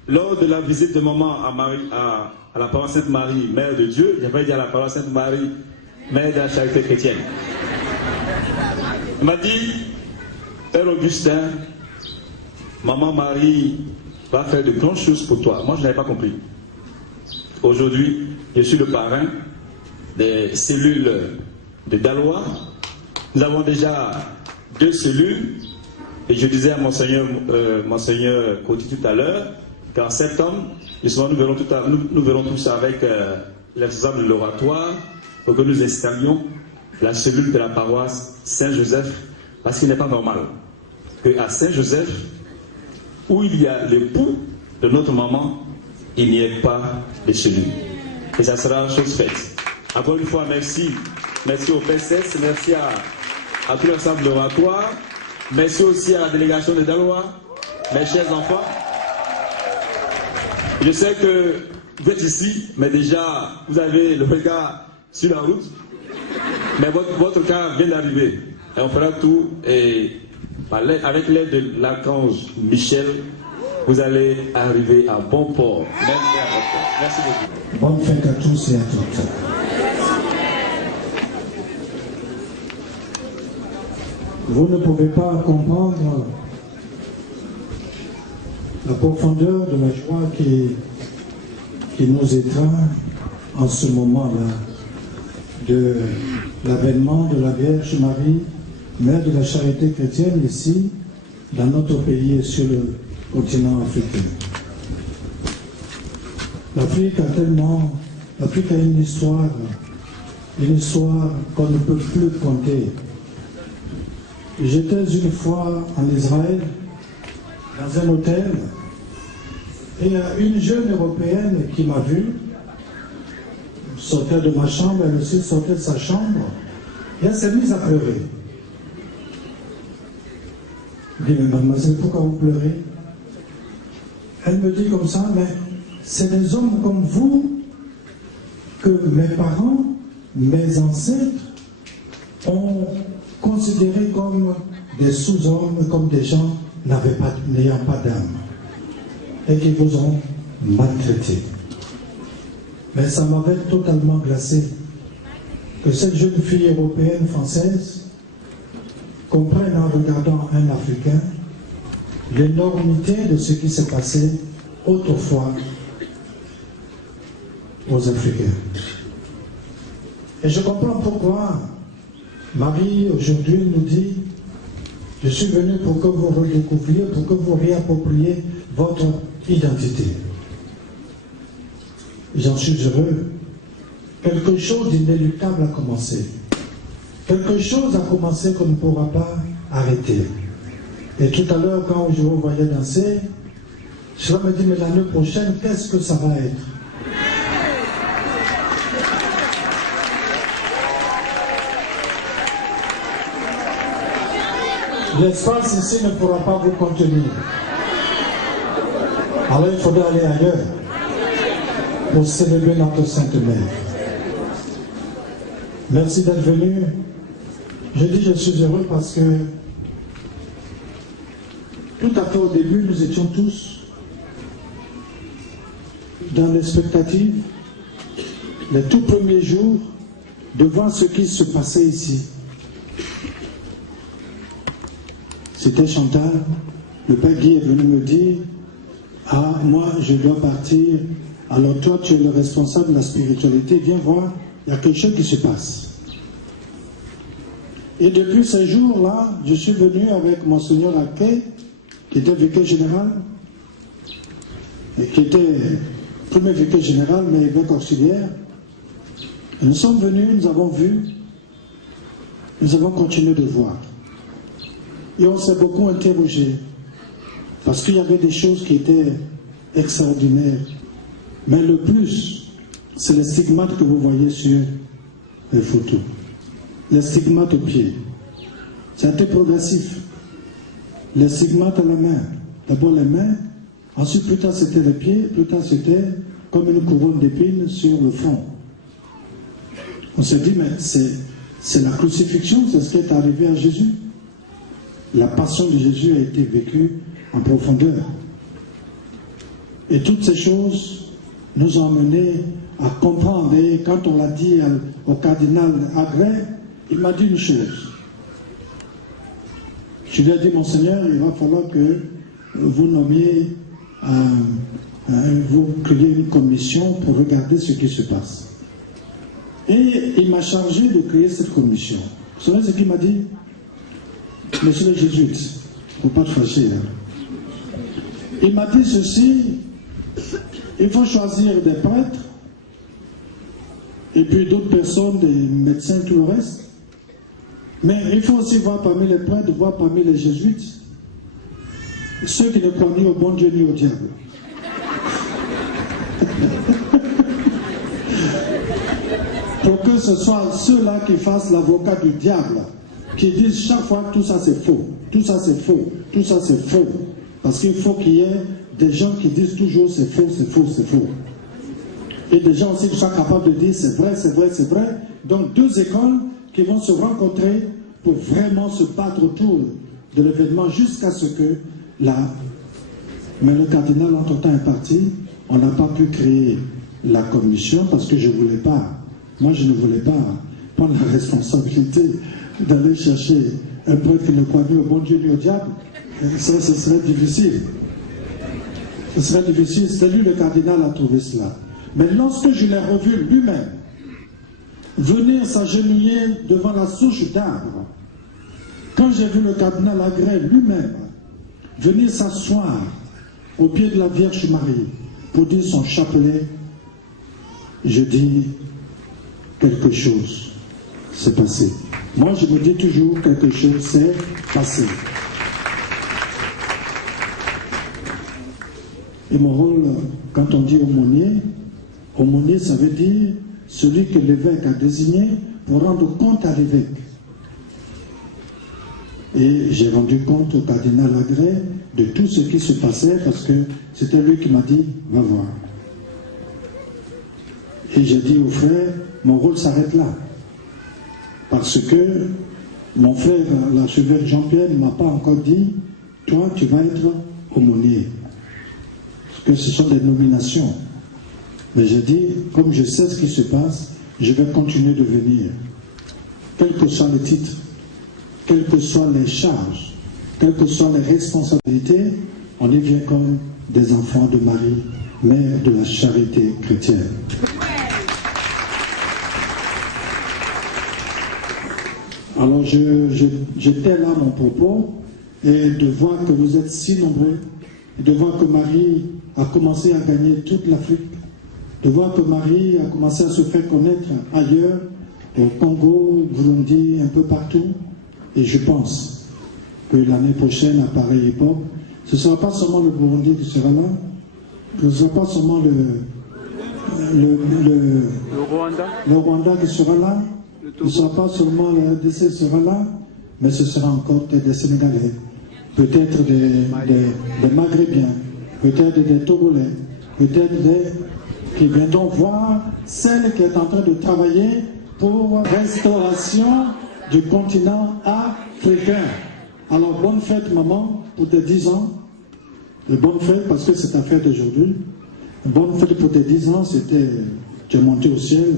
lors de la visite de maman à la paroisse Sainte-Marie, Mère de Dieu, j'avais dit à la paroisse Sainte-Marie, Mère de la Charité chrétienne. Il m'a dit, Père Augustin, maman Marie va faire de grandes choses pour toi. Moi, je n'avais pas compris. Aujourd'hui, je suis le parrain des cellules de Dalois. Nous avons déjà 2 cellules. Et je disais à Monseigneur Coty tout à l'heure qu'en septembre, justement, nous verrons tout ça avec l'exemple de l'oratoire pour que nous installions la cellule de la paroisse Saint-Joseph, parce qu'il n'est pas normal qu'à Saint-Joseph, où il y a l'époux de notre maman, il n'y ait pas de cellule. Et ça sera chose faite. Encore une fois, merci. Merci au PSS, merci à tout l'ensemble de l'oratoire. Merci aussi à la délégation de Dalois, mes chers enfants. Je sais que vous êtes ici, mais déjà, vous avez le regard sur la route. Mais votre cas vient d'arriver. Et on fera tout. Et avec l'aide de l'archange Michel, vous allez arriver à bon port. Merci beaucoup. Bonne fête à tous et à toutes. Vous ne pouvez pas comprendre la profondeur de la joie qui nous étreint en ce moment-là de l'avènement de la Vierge Marie, Mère de la Charité chrétienne ici, dans notre pays et sur le continent africain. L'Afrique a une histoire qu'on ne peut plus compter. J'étais une fois en Israël, dans un hôtel, et il y a une jeune européenne qui m'a vu, sortait de ma chambre, elle aussi sortait de sa chambre, et elle s'est mise à pleurer. Je dis, mais mademoiselle, pourquoi vous pleurez? Elle me dit comme ça, mais c'est des hommes comme vous que mes parents, mes ancêtres ont considérés comme des sous-hommes, comme des gens n'ayant pas d'âme, et qui vous ont maltraité. Mais ça m'avait totalement glacé que cette jeune fille européenne française comprenne en regardant un Africain l'énormité de ce qui s'est passé autrefois aux Africains. Et je comprends pourquoi Marie aujourd'hui nous dit: je suis venu pour que vous redécouvriez, pour que vous réappropriez votre identité. J'en suis heureux. Quelque chose d'inéluctable a commencé. Quelque chose a commencé qu'on ne pourra pas arrêter. Et tout à l'heure, quand je vous voyais danser, je me dis, mais l'année prochaine, qu'est-ce que ça va être? L'espace ici ne pourra pas vous contenir. Alors il faudra aller ailleurs pour célébrer notre Sainte Mère. Merci d'être venu. Je dis je suis heureux parce que tout à fait au début, nous étions tous dans l'expectative, les tout premiers jours, devant ce qui se passait ici. C'était Chantal, le père Guy est venu me dire: ah, moi je dois partir, alors toi tu es le responsable de la spiritualité, viens voir, il y a quelque chose qui se passe. Et depuis ces jours-là, je suis venu avec Monseigneur Aquet, qui était vicaire général, et qui était premier vicaire général, mais évêque auxiliaire. Et nous sommes venus, nous avons vu, nous avons continué de voir. Et on s'est beaucoup interrogé, parce qu'il y avait des choses qui étaient extraordinaires. Mais le plus, c'est les stigmates que vous voyez sur les photos. Les stigmates aux pieds. C'était progressif. Les stigmates à la main. D'abord les mains, ensuite plus tard c'était les pieds, plus tard c'était comme une couronne d'épines sur le front. On s'est dit, mais c'est la crucifixion, c'est ce qui est arrivé à Jésus. La passion de Jésus a été vécue en profondeur. Et toutes ces choses nous ont amenés à comprendre. Et quand on l'a dit au cardinal Agré, il m'a dit une chose. Je lui ai dit, Monseigneur, il va falloir que vous nommiez, vous créez une commission pour regarder ce qui se passe. Et il m'a chargé de créer cette commission. Vous savez ce qu'il m'a dit? Monsieur le jésuite, il ne faut pas te fâcher. Hein. Il m'a dit ceci, il faut choisir des prêtres, et puis d'autres personnes, des médecins, tout le reste. Mais il faut aussi voir parmi les prêtres, voir parmi les jésuites, ceux qui ne croient ni au bon Dieu ni au diable. Pour que ce soit ceux-là qui fassent l'avocat du diable, qui disent chaque fois que tout ça c'est faux, tout ça c'est faux, tout ça c'est faux. Parce qu'il faut qu'il y ait des gens qui disent toujours c'est faux, c'est faux, c'est faux. Et des gens aussi qui sont capables de dire c'est vrai, c'est vrai, c'est vrai. Donc deux écoles qui vont se rencontrer pour vraiment se battre autour de l'événement jusqu'à ce que là. Mais le cardinal entre-temps est parti, on n'a pas pu créer la commission parce que je ne voulais pas. Moi, je ne voulais pas prendre la responsabilité d'aller chercher un prêtre qui ne croit ni au bon Dieu ni au diable. Ça, ce serait difficile. Ce serait difficile. C'est lui, le cardinal, a trouvé cela. Mais lorsque je l'ai revu lui-même, venir s'agenouiller devant la souche d'arbre, quand j'ai vu le cardinal Agré lui-même venir s'asseoir au pied de la Vierge Marie pour dire son chapelet, je dis quelque chose s'est passé. Moi, je me dis toujours quelque chose s'est passé. Et mon rôle, quand on dit aumônier, ça veut dire celui que l'évêque a désigné pour rendre compte à l'évêque. Et j'ai rendu compte au cardinal Agré de tout ce qui se passait parce que c'était lui qui m'a dit, va voir. Et j'ai dit au frère, mon rôle s'arrête là. Parce que mon frère, l'archevêque Jean-Pierre, ne m'a pas encore dit, toi tu vas être aumônier. Parce que ce sont des nominations. Mais j'ai dit, comme je sais ce qui se passe, je vais continuer de venir. Quel que soit le titre, quelles que soient les charges, quelles que soient les responsabilités, on y vient comme des enfants de Marie, mère de la charité chrétienne. Alors j'étais là mon propos, et de voir que vous êtes si nombreux, et de voir que Marie a commencé à gagner toute l'Afrique, de voir que Marie a commencé à se faire connaître ailleurs, au Congo, au Burundi, un peu partout. Et je pense que l'année prochaine, à pareille époque, ce ne sera pas seulement le Burundi qui sera là, ce ne sera pas seulement le Rwanda qui sera là, ce ne sera pas seulement le RDC qui sera là, mais ce sera encore des Sénégalais, peut-être des Maghrébiens, peut-être des Togolais, peut-être des qui viendront voir celle qui est en train de travailler pour restauration du continent africain. Alors bonne fête maman pour tes 10 ans, et bonne fête parce que c'est ta fête aujourd'hui. Bonne fête pour tes 10 ans, c'était tu es monté au ciel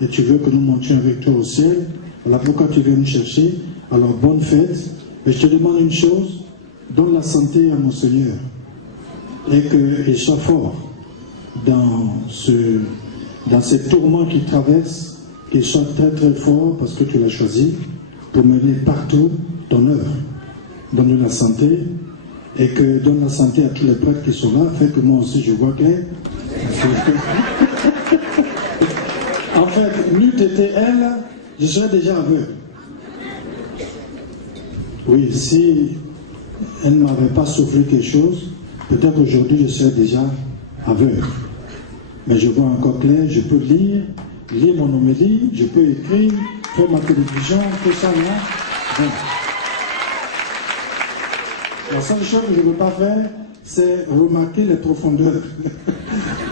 et tu veux que nous montions avec toi au ciel. Voilà pourquoi tu viens nous chercher. Alors bonne fête. Et je te demande une chose, donne la santé à mon Seigneur et qu'il soit fort dans ces tourments qu'il traverse, qu'il soit très très fort parce que tu l'as choisi pour mener partout ton œuvre. Donne-lui la santé et que donne la santé à tous les prêtres qui sont là, fait que moi aussi je vois que en fait, n'eût été elle, je serais déjà aveugle. Oui, si elle ne m'avait pas soufflé quelque chose, peut-être aujourd'hui je serais déjà aveugle. Mais je vois encore clair, je peux lire mon homélie, je peux écrire, faire ma télévision, tout ça, là. Bon. La seule chose que je ne veux pas faire, c'est remarquer les profondeurs.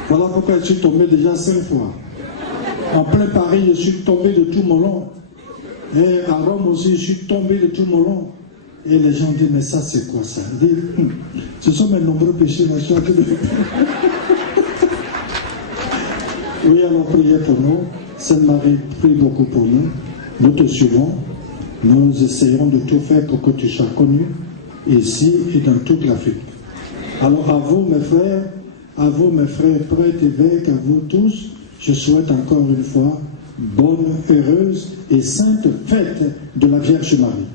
Voilà pourquoi je suis tombé déjà 5 fois. En plein Paris, je suis tombé de tout mon long. Et à Rome aussi, je suis tombé de tout mon long. Et les gens disent, mais ça c'est quoi ça? Dit, ce sont mes nombreux péchés, ma chère. Oui, alors priez pour nous. Sainte Marie, prie beaucoup pour nous. Nous te suivons. Nous essayons de tout faire pour que tu sois connu ici et dans toute l'Afrique. Alors à vous mes frères prêtres, évêques, à vous tous, je souhaite encore une fois bonne, heureuse et sainte fête de la Vierge Marie.